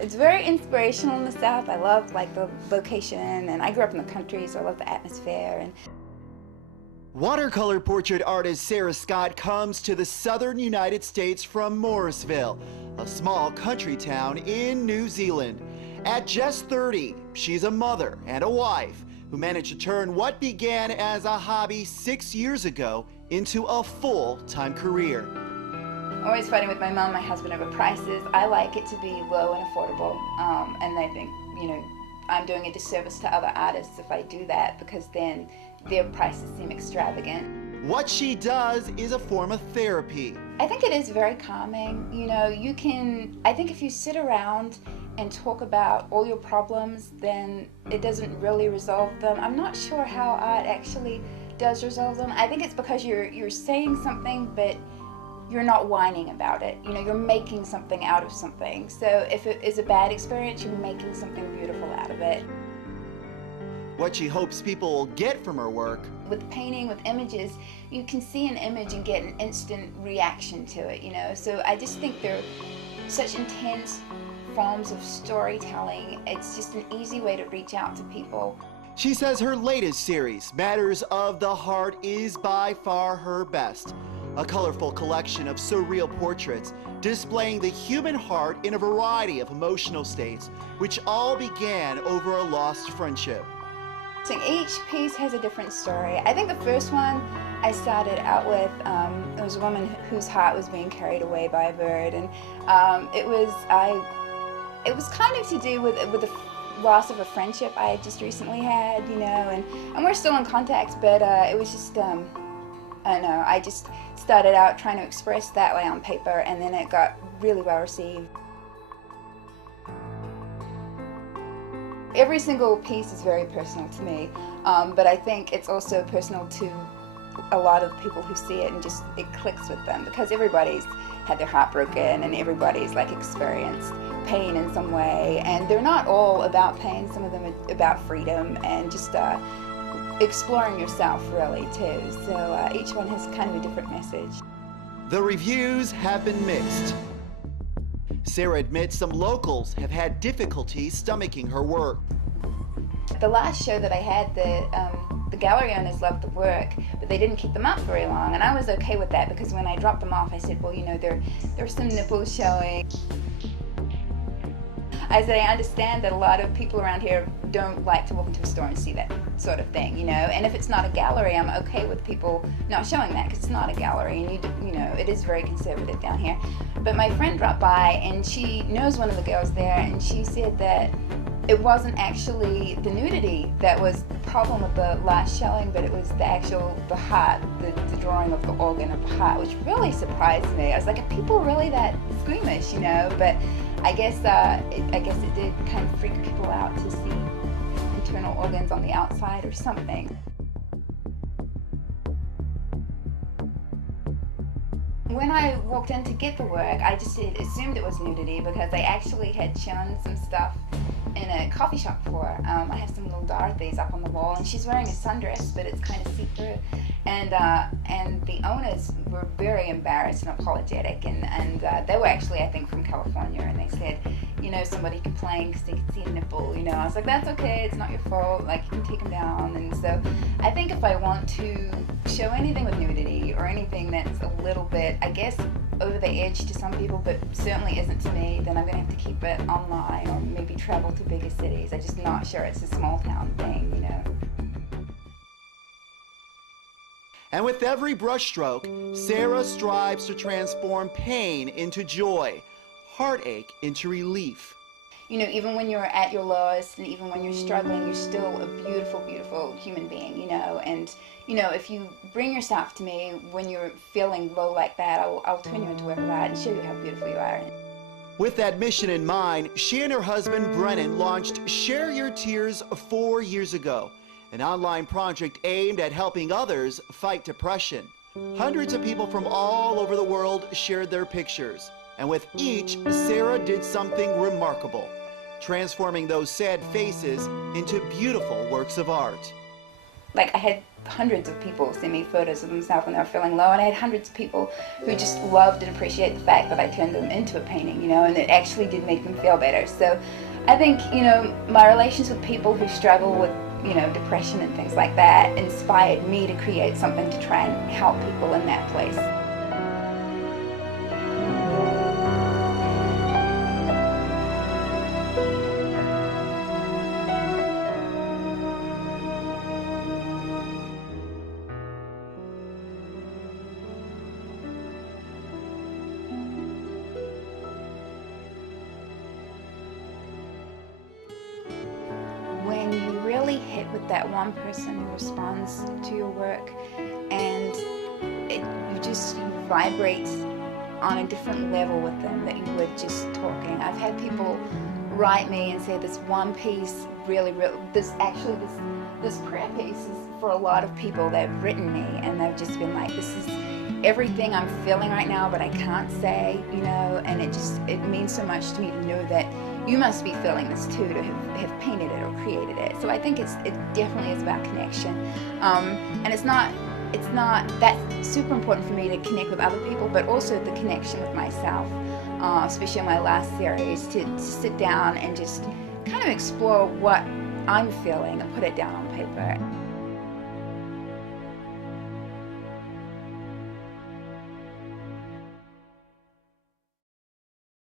It's very inspirational in the South. I love like the location, and I grew up in the country, so I love the atmosphere. And watercolor portrait artist Sarah Scott comes to the southern United States from Morrisville, a small country town in New Zealand. At just 30, she's a mother and a wife who managed to turn what began as a hobby 6 years ago into a full-time career. I'm always fighting with my mom, my husband over prices. I like it to be low and affordable, and I think, I'm doing a disservice to other artists if I do that, because then their prices seem extravagant. What she does is a form of therapy. I think it is very calming. I think if you sit around and talk about all your problems, then it doesn't really resolve them. I'm not sure how art actually does resolve them. I think it's because you're saying something, but you're not whining about it. You're making something out of something. So if it is a bad experience, you're making something beautiful out of it. What she hopes people will get from her work. With painting, with images, you can see an image and get an instant reaction to it, So I just think they're such intense forms of storytelling. It's just an easy way to reach out to people. She says her latest series, Matters of the Heart, is by far her best. A colorful collection of surreal portraits displaying the human heart in a variety of emotional states, which all began over a lost friendship. So each piece has a different story. I think the first one I started out with, it was a woman whose heart was being carried away by a bird, and it was kind of to do with the loss of a friendship I had just recently had, and we're still in contact, but it was just, I don't know, I just started out trying to express that way on paper, and then it got really well received. Every single piece is very personal to me, but I think it's also personal to a lot of people who see it, and just it clicks with them, because everybody's had their heart broken and everybody's experienced pain in some way, and they're not all about pain. Some of them are about freedom and just exploring yourself, really, too. So each one has kind of a different message. The reviews have been mixed. Sarah admits some locals have had difficulty stomaching her work. The last show that I had, the gallery owners loved the work, but they didn't keep them up very long, and I was okay with that, because when I dropped them off, I said, well, there's some nipples showing. I said, I understand that a lot of people around here don't like to walk into a store and see that sort of thing, and if it's not a gallery, I'm okay with people not showing that, because it's not a gallery, and it is very conservative down here. But my friend dropped by, and she knows one of the girls there, and she said that it wasn't actually the nudity that was the problem with the last showing, but it was the heart, the drawing of the organ of the heart, which really surprised me. I was like, are people really that squeamish, But I guess it did kind of freak people out to see internal organs on the outside or something. When I walked in to get the work, I just assumed it was nudity, because they actually had shown some stuff in a coffee shop before. I have some little Dorothy's up on the wall, and she's wearing a sundress, but it's kind of see-through. And the owners were very embarrassed and apologetic, and they were actually, I think, from California, and they said, somebody complained because they could see a nipple, I was like, that's okay, it's not your fault, you can take them down. And so I think if I want to show anything with nudity, or anything that's a little bit, I guess, over the edge to some people, but certainly isn't to me, then I'm going to have to keep it online, or maybe travel to bigger cities. I'm just not sure it's a small town thing, And with every brushstroke, Sarah strives to transform pain into joy, heartache into relief. Even when you're at your lowest, and even when you're struggling, you're still a beautiful, beautiful human being, And, if you bring yourself to me when you're feeling low like that, I'll turn you into a work of art and show you how beautiful you are. With that mission in mind, she and her husband, Brennan, launched Share Your Tears 4 years ago, an online project aimed at helping others fight depression. Hundreds of people from all over the world shared their pictures, and with each, Sarah did something remarkable, transforming those sad faces into beautiful works of art. like I had hundreds of people send me photos of themselves when they were feeling low, and I had hundreds of people who just loved and appreciate the fact that I turned them into a painting, you know, and it actually did make them feel better. So I think, you know, my relations with people who struggle with, you know, depression and things like that inspired me to create something to try and help people in that place. When you really hit with that one person who responds to your work, and you vibrate on a different level with them that you would just talking. I've had people write me and say this one piece this prayer piece is for a lot of people that have written me, and they've just been like, this is everything I'm feeling right now but I can't say, you know, and it means so much to me to know that you must be feeling this too, to have painted it or created it. So I think it definitely is about connection, and it's not that's super important for me to connect with other people, but also the connection with myself, especially in my last series, to sit down and just kind of explore what I'm feeling and put it down on paper.